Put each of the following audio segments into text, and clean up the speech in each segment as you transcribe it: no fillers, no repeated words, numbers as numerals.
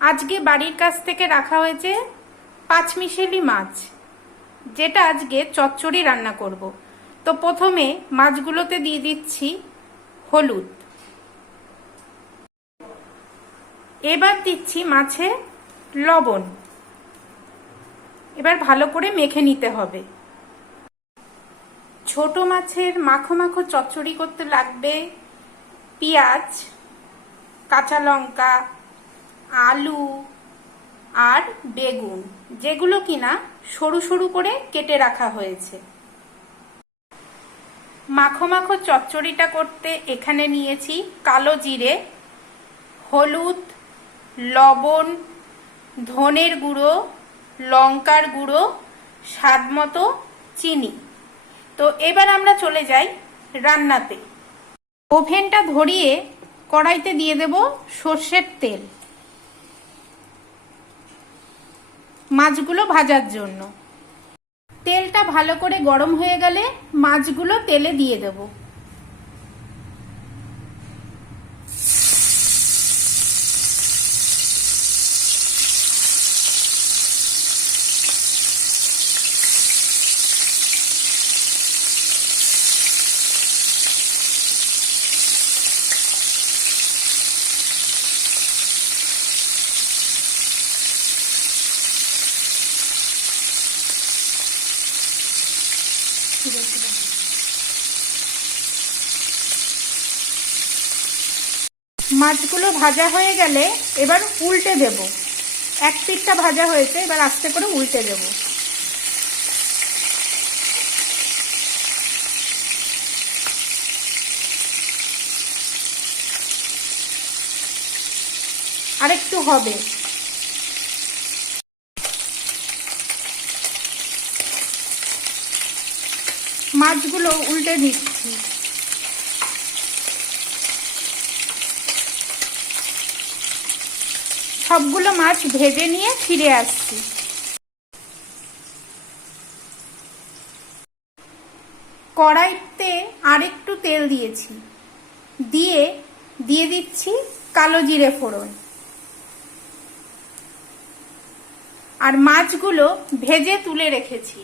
আজকে বাড়ির কাছ থেকে রাখা হয়েছে পাঁচমিশালি মাছ, যেটা আজকে চচ্চড়ি রান্না করব। তো প্রথমে মাছগুলোতে দিয়ে দিচ্ছি হলুদ, এবার দিচ্ছি মাছে লবণ। এবার ভালো করে মেখে নিতে হবে। ছোট মাছের মাখো মাখো চচ্চড়ি করতে লাগবে পেঁয়াজ, কাঁচা লঙ্কা, আলু আর বেগুন, যেগুলো কিনা সরু সরু করে কেটে রাখা হয়েছে। মাখো মাখো চচ্চড়িটা করতে এখানে নিয়েছি কালো জিরে, হলুদ, লবণ, ধনের গুঁড়ো, লঙ্কার গুঁড়ো, স্বাদ মতো চিনি। তো এবার আমরা চলে যাই রান্নাতে। ওভেনটা ধরিয়ে কড়াইতে দিয়ে দেব সর্ষের তেল মাছগুলো ভাজার জন্য। তেলটা ভালো করে গরম হয়ে গেলে মাছগুলো তেলে দিয়ে দেব। মাছগুলো ভাজা হয়ে গেলে এবার উল্টে দেব। এক পিঠটা ভাজা হয়েছে, এবার আস্তে করে উল্টে দেব। আরেকটু হবে। মাছগুলো উল্টে দিচ্ছি। সবগুলো মাছ ভেজে নিয়ে ফিরে আসছি। কড়াইতে আরেকটু তেল দিয়েছি, দিয়ে দিচ্ছি কালো জিরে ফোড়ন। আর মাছগুলো ভেজে তুলে রেখেছি।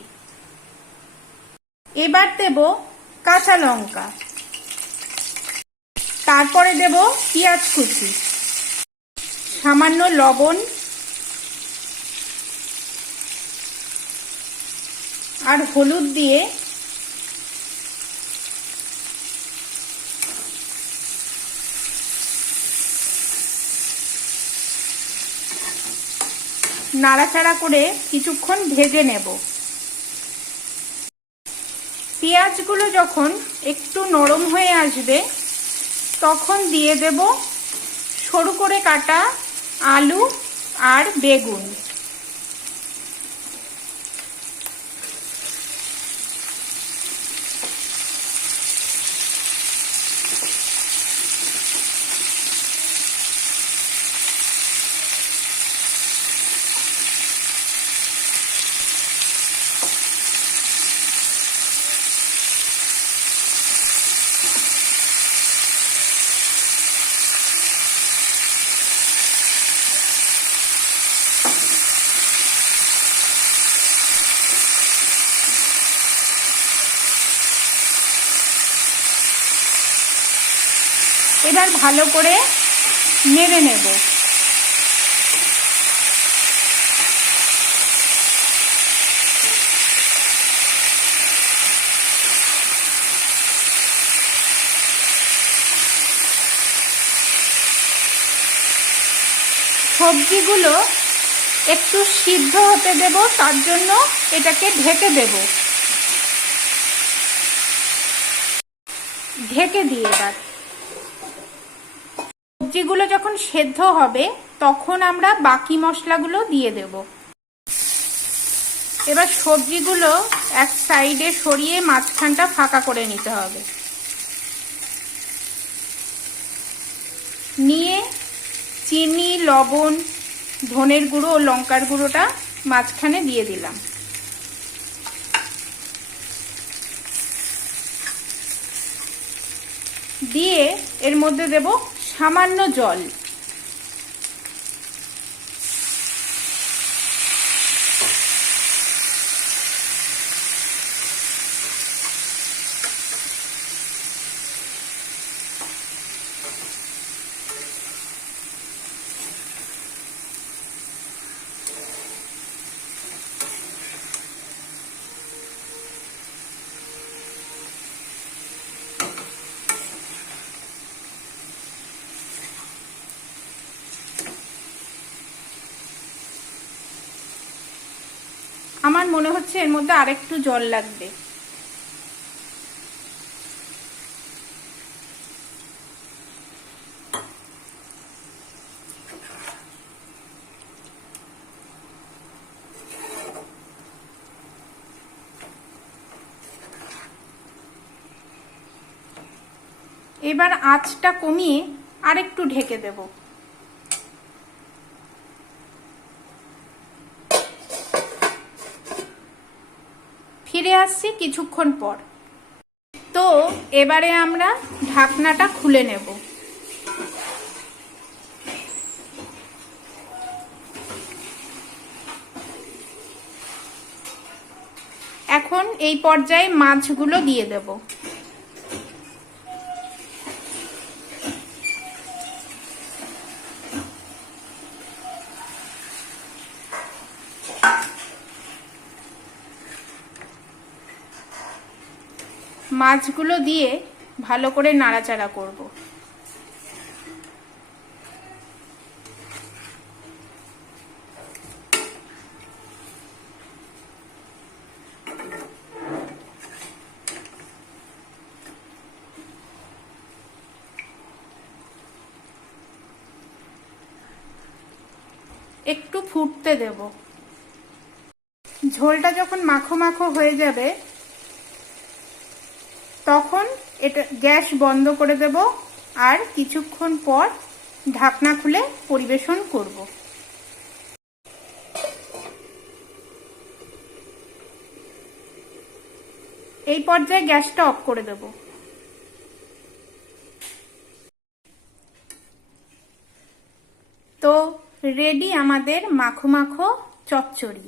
এবার দেব কাঁচা লঙ্কা, তারপরে দেব পেঁয়াজ কুচি, সামান্য লবণ আর হলুদ দিয়ে নাড়াচাড়া করে কিছুক্ষণ ভেজে নেব। পেঁয়াজগুলো যখন একটু নরম হয়ে আসবে তখন দিয়ে দেব সরু করে কাটা আলু আর বেগুন। এবার ভালো করে নেড়ে নেব। সবজিগুলো একটু সিদ্ধ হতে দেব, তার জন্য এটাকে ঢেকে দেব। ঢেকে দিয়ে এবার সবজিগুলো যখন সেদ্ধ হবে তখন আমরা বাকি মশলাগুলো দিয়ে দেব। এবার সবজিগুলো এক সাইডে সরিয়ে মাঝখানটা ফাঁকা করে নিতে হবে। নিয়ে চিনি, লবণ, ধনের গুঁড়ো ও লঙ্কার গুঁড়োটা মাঝখানে দিয়ে দিলাম। দিয়ে এর মধ্যে দেব সামান্য জল। আমার মনে হচ্ছে এর মধ্যে আরেকটু জল লাগবে। এবার আঁচটা কমিয়ে আরেকটু ঢেকে দেব। ফিরে আসছি কিছুক্ষণ পর। তো এবারে আমরা ঢাকনাটা খুলে নেব। এখন এই পর্যায়ে মাছগুলো দিয়ে দেব। মাছগুলো দিয়ে ভালো করে নাড়াচাড়া করব। একটু ফুটতে দেব। ঝোলটা যখন মাখো মাখো হয়ে যাবে তখন এটা গ্যাস বন্ধ করে দেব আর কিছুক্ষণ পর ঢাকনা খুলে পরিবেশন করব। এই পর্যায়ে গ্যাসটা অফ করে দেব। তো রেডি আমাদের মাখো মাখো চচ্চড়ি।